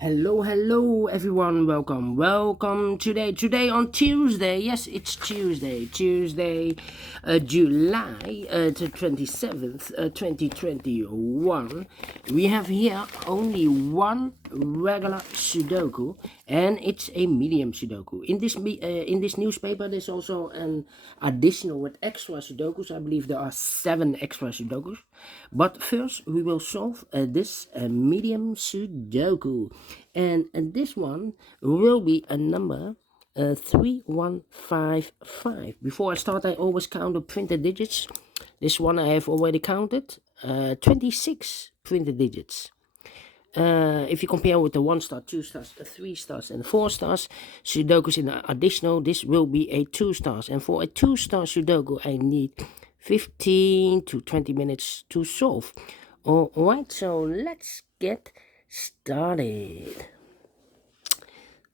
Hello everyone, welcome today on Tuesday. Yes, it's Tuesday, July the 27th, 2021. We have here only one regular Sudoku, and it's a medium Sudoku. In this newspaper, there's also an additional with extra Sudokus. I believe there are 7 extra Sudokus. But first, we will solve this medium Sudoku, and this one will be a number 3155. Before I start, I always count the printed digits. This one I have already counted 26 printed digits. If you compare with the 1 star, 2 stars, 3 stars, and 4 stars Sudokus in the additional, this will be a 2 stars. And for a 2 star Sudoku, I need 15 to 20 minutes to solve. Alright, so let's get started.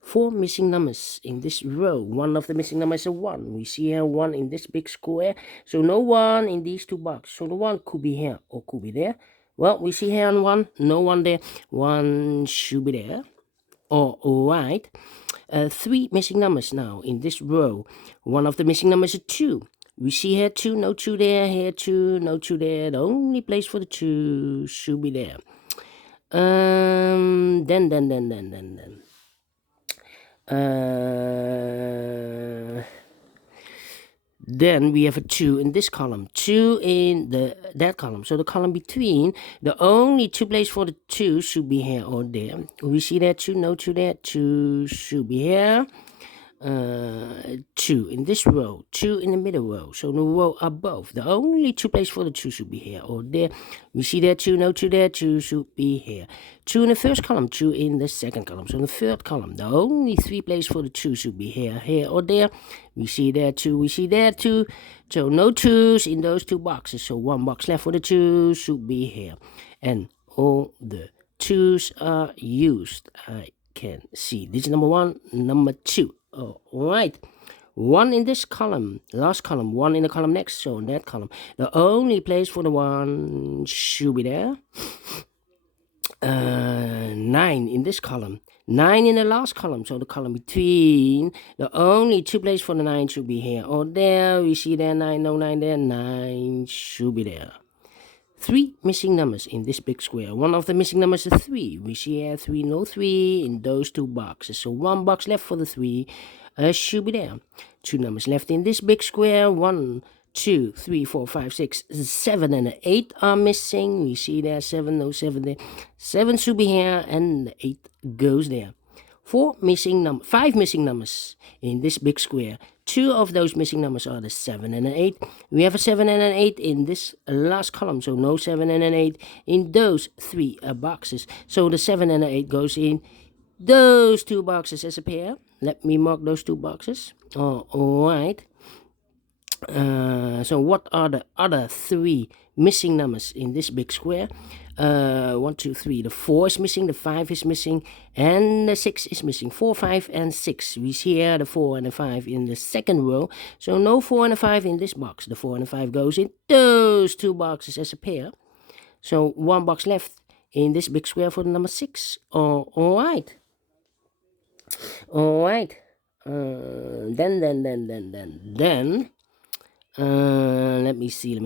4 missing numbers in this row. One of the missing numbers is a 1. We see here 1 in this big square. So no 1 in these 2 boxes. So the 1 could be here or could be there. Well, we see here on 1, no 1 there. 1 should be there. Alright. 3 missing numbers now in this row. One of the missing numbers is 2. We see here 2, no 2 there. Here 2, no 2 there. The only place for the 2 should be there. Then we have a 2 in this column, 2 in that column. So the column between, the only 2 places for the 2 should be here or there. We see that 2, no 2 there, 2 should be here. 2 in this row, 2 in the middle row, so the row above, the only 2 places for the 2 should be here or there. We see that 2, no 2 there, 2 should be here. 2 in the first column, 2 in the second column, so in the third column, the only 3 places for the 2 should be here or there. We see there 2, we see there 2, so no 2s in those 2 boxes, so 1 box left for the 2 should be here, and all the 2s are used. I can see this is number 1, number 2. Alright, 1 in this column, last column, 1 in the column next, so in that column, the only place for the 1 should be there. 9 in this column, 9 in the last column, so the column between, the only 2 places for the 9 should be here or there. We see there 9, no 9 there, 9 should be there. 3 missing numbers in this big square. One of the missing numbers is 3. We see here 3, no 3 in those 2 boxes. So 1 box left for the 3 should be there. 2 numbers left in this big square. 1, 2, 3, 4, 5, 6, 7, and 8 are missing. We see there 7, no 7 there. 7 should be here, and 8 goes there. 5 missing numbers in this big square. 2 of those missing numbers are the 7 and an 8. We have a 7 and an 8 in this last column, so no 7 and an 8 in those 3 boxes. So the 7 and an 8 goes in those 2 boxes as a pair. Let me mark those 2 boxes. Alright. So what are the other 3 missing numbers in this big square? 1, 2, 3. The 4 is missing, the 5 is missing, and the 6 is missing. 4, 5, and 6. We see here the 4 and the 5 in the second row. So no 4 and a 5 in this box. The 4 and the 5 goes in those 2 boxes as a pair. So 1 box left in this big square for the number 6. Alright. Alright. Then. Let me see.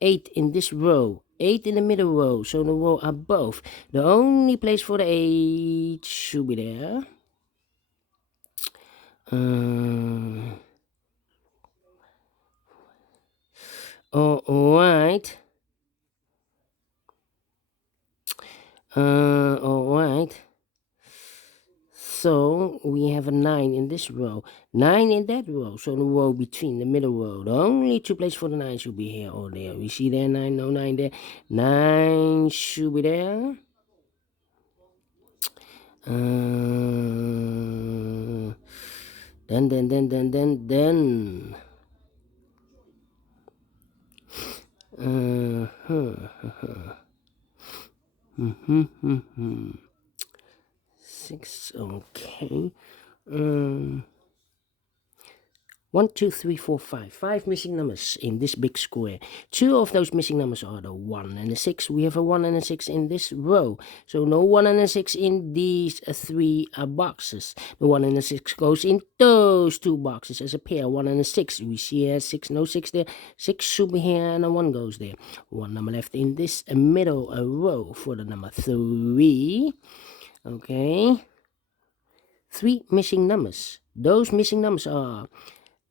8 in this row, 8 in the middle row, so the row above. The only place for the 8 should be there. Alright. Alright. So we have a 9 in this row, 9 in that row, so the row between, the middle row. The only 2 places for the 9 should be here or there. We see there 9, no 9 there. 9 should be there. Then. 6, okay. 1, 2, 3, 4, 5. 5 missing numbers in this big square. 2 of those missing numbers are the 1 and the 6. We have a 1 and a 6 in this row. So no 1 and a 6 in these 3 boxes. The 1 and the 6 goes in those 2 boxes as a pair. 1 and a 6. We see here 6, no 6 there. 6 should be here and a 1 goes there. 1 number left in this middle row for the number 3. Okay. 3 missing numbers. Those missing numbers are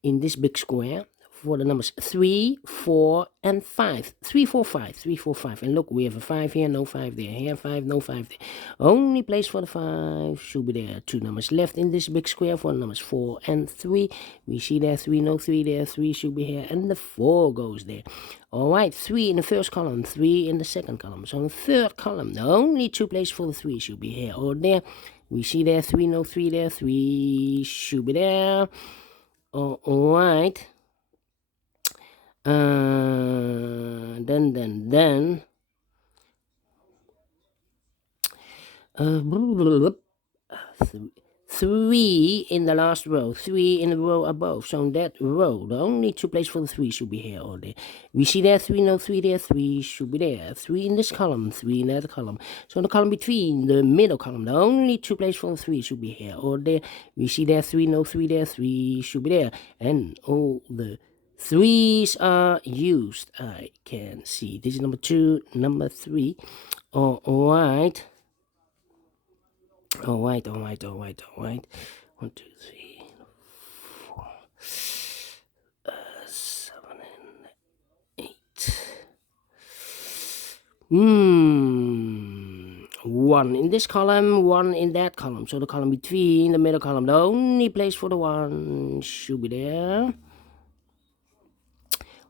in this big square for the numbers 3, 4, and 5. 3, 4, 5. 3, 4, 5. And look, we have a 5 here, no 5 there. Here, 5, no 5 there. Only place for the 5 should be there. 2 numbers left in this big square for the numbers 4 and 3. We see there 3, no 3 there. 3 should be here, and the 4 goes there. Alright, 3 in the first column, 3 in the second column. So in the third column, the only 2 places for the 3 should be here or there. We see there 3, no 3 there. 3 should be there. Alright. Then. 3 in the last row, 3 in the row above. So in that row, the only 2 places for the 3 should be here or there. We see there 3, no 3 there, 3 should be there. 3 in this column, 3 in that column. So in the column between, the middle column, the only 2 places for the 3 should be here or there. We see there 3, no 3 there, 3 should be there. And all the 3s are used. I can see. This is number 2, number 3. Alright. Alright. 1, 2, 3, 4, 7, and 8. 1 in this column, 1 in that column. So the column between, the middle column, the only place for the 1 should be there.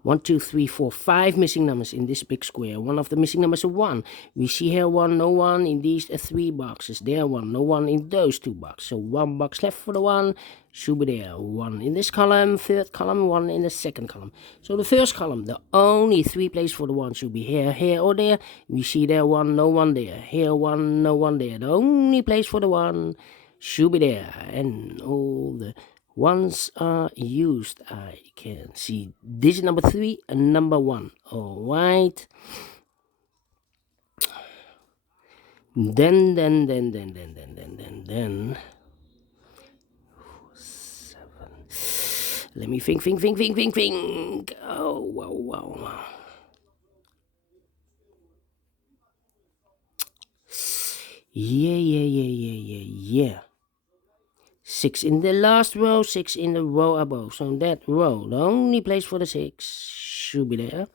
1, 2, 3, 4, 5 missing numbers in this big square. One of the missing numbers is 1. We see here 1, no 1 in these 3 boxes. There 1, no 1 in those 2 boxes. So 1 box left for the 1 should be there. 1 in this column, third column, 1 in the second column. So the first column, the only 3 places for the 1 should be here, here, or there. We see there 1, no 1 there. Here 1, no 1 there. The only place for the 1 should be there. And all the 1s are used. I can see this is number 3 and number 1. Alright. Then 7. Let me think. Oh, wow. Yeah. 6 in the last row, 6 in the row above. So in that row, the only place for the 6 should be there.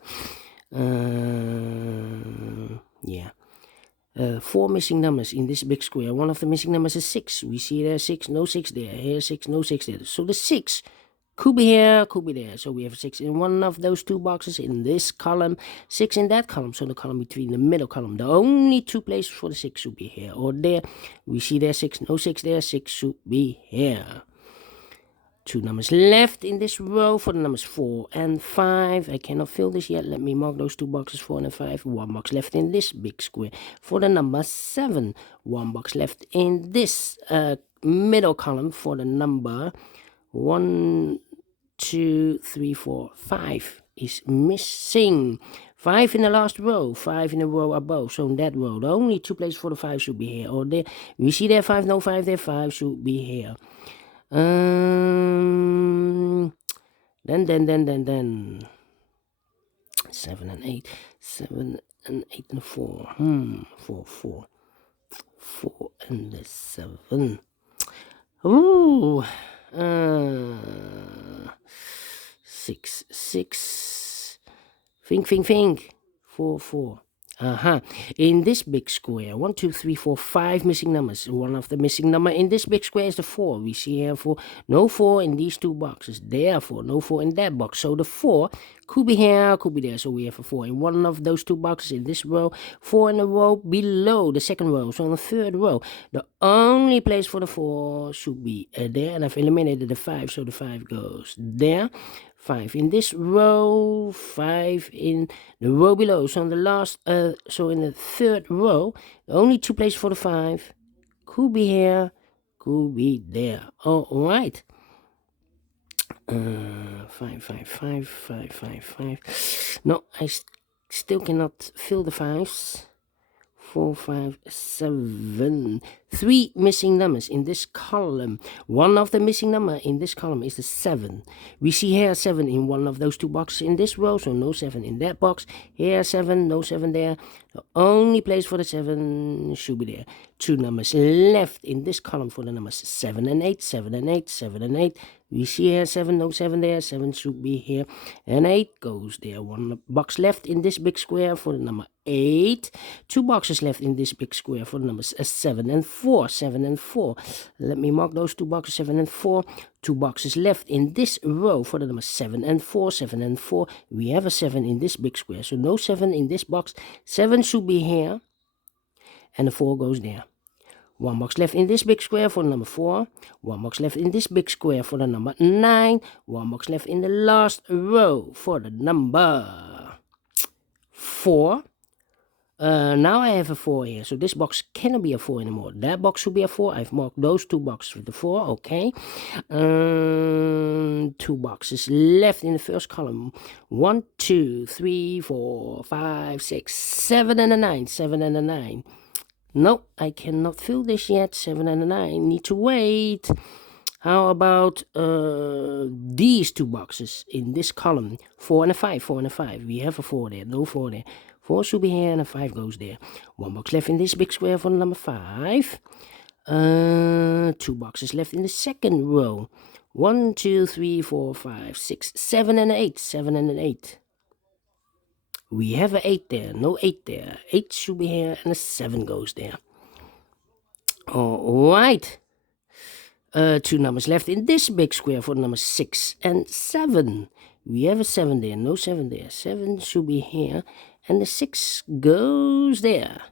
4 missing numbers in this big square. One of the missing numbers is 6. We see there 6, no 6 there. Here 6, no 6 there. So the 6 could be here, could be there. So we have 6 in one of those 2 boxes in this column, 6 in that column. So the column between the middle column, the only 2 places for the 6 should be here or there. We see there 6, no 6 there. 6 should be here. 2 numbers left in this row for the numbers 4 and 5. I cannot fill this yet. Let me mark those 2 boxes, 4 and 5. 1 box left in this big square for the number 7. 1 box left in this middle column for the number 1, 2, 3, 4, 5 is missing. 5 in the last row, 5 in the row above. So in that row, the only 2 places for the 5 should be here or there. We see there 5, no 5 there, 5 should be here. Then 7 and 8, 7 and 8 and 4. 4 and the 7. Ooh. 6. Think. 4. In this big square, 1, 2, 3, 4, 5 missing numbers. One of the missing number in this big square is the 4. We see here 4, no 4 in these 2 boxes. Therefore, no 4 in that box. So the 4 could be here, could be there. So we have a 4 in one of those 2 boxes in this row, 4 in the row below the second row. So in the third row, the only place for the 4 should be there. And I've eliminated the 5, so the 5 goes there. 5 in this row, 5 in the row below. So in the last, so in the third row, the only 2 places for the 5 could be here, could be there. All right. 5, 5, 5, 5, 5, 5. No, I still cannot fill the fives. 4, 5, 7. 3 missing numbers in this column. One of the missing number in this column is the 7. We see here 7 in one of those two boxes in this row, so no 7 in that box. Here 7, no 7 there. The only place for the 7 should be there. 2 numbers left in this column for the numbers 7 and 8, 7 and 8, 7 and 8. We see here 7, no 7 there, 7 should be here, and 8 goes there. 1 box left in this big square for the number 8. 2 boxes left in this big square for the numbers 7 and 4, 7 and 4. Let me mark those 2 boxes, 7 and 4. 2 boxes left in this row for the numbers 7 and 4, 7 and 4. We have a 7 in this big square, so no 7 in this box. 7 should be here, and the 4 goes there. 1 box left in this big square for the number 4. 1 box left in this big square for the number 9. 1 box left in the last row for the number 4. Now I have a 4 here, so this box cannot be a 4 anymore. That box should be a 4. I've marked those 2 boxes with the 4, okay. 2 boxes left in the first column. 1, 2, 3, 4, 5, 6, 7 and a 9. 7 and a 9. No, I cannot fill this yet. 7 and a 9. Need to wait. How about these 2 boxes in this column? 4 and a 5. 4 and a 5. We have a 4 there. No 4 there. 4 should be here and a 5 goes there. 1 box left in this big square for the number 5. 2 boxes left in the second row. 1, 2, 3, 4, 5, 6, 7 and 8. 7 and an 8. We have an 8 there, no 8 there. 8 should be here, and a 7 goes there. Alright. 2 numbers left in this big square for the numbers 6 and 7. We have a 7 there, no 7 there. 7 should be here, and the 6 goes there.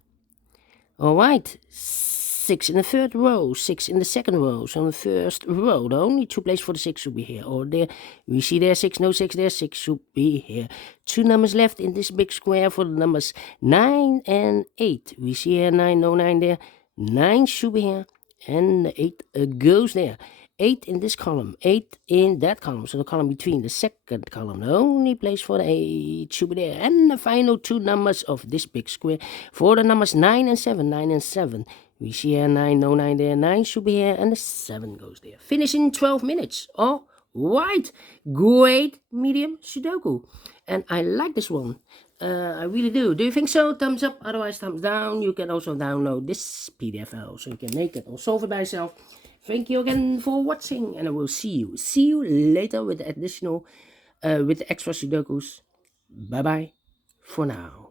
Alright. 6 in the third row, 6 in the second row, so in the first row, the only 2 places for the 6 should be here, or there. We see there 6, no 6 there, 6 should be here. 2 numbers left in this big square for the numbers 9 and 8. We see here 9, no 9 there, 9 should be here, and the 8 goes there. 8 in this column, 8 in that column, so the column between the second column, the only place for the 8 should be there. And the final 2 numbers of this big square for the numbers 9 and 7, 9 and 7. We see here 9, no 9 there, 9 should be here, and the 7 goes there. Finish in 12 minutes. All right, great medium Sudoku. And I like this one. I really do. Do you think so? Thumbs up, otherwise thumbs down. You can also download this PDF file, so you can make it or solve it by yourself. Thank you again for watching, and I will see you later with the additional, with the extra Sudokus. Bye bye for now.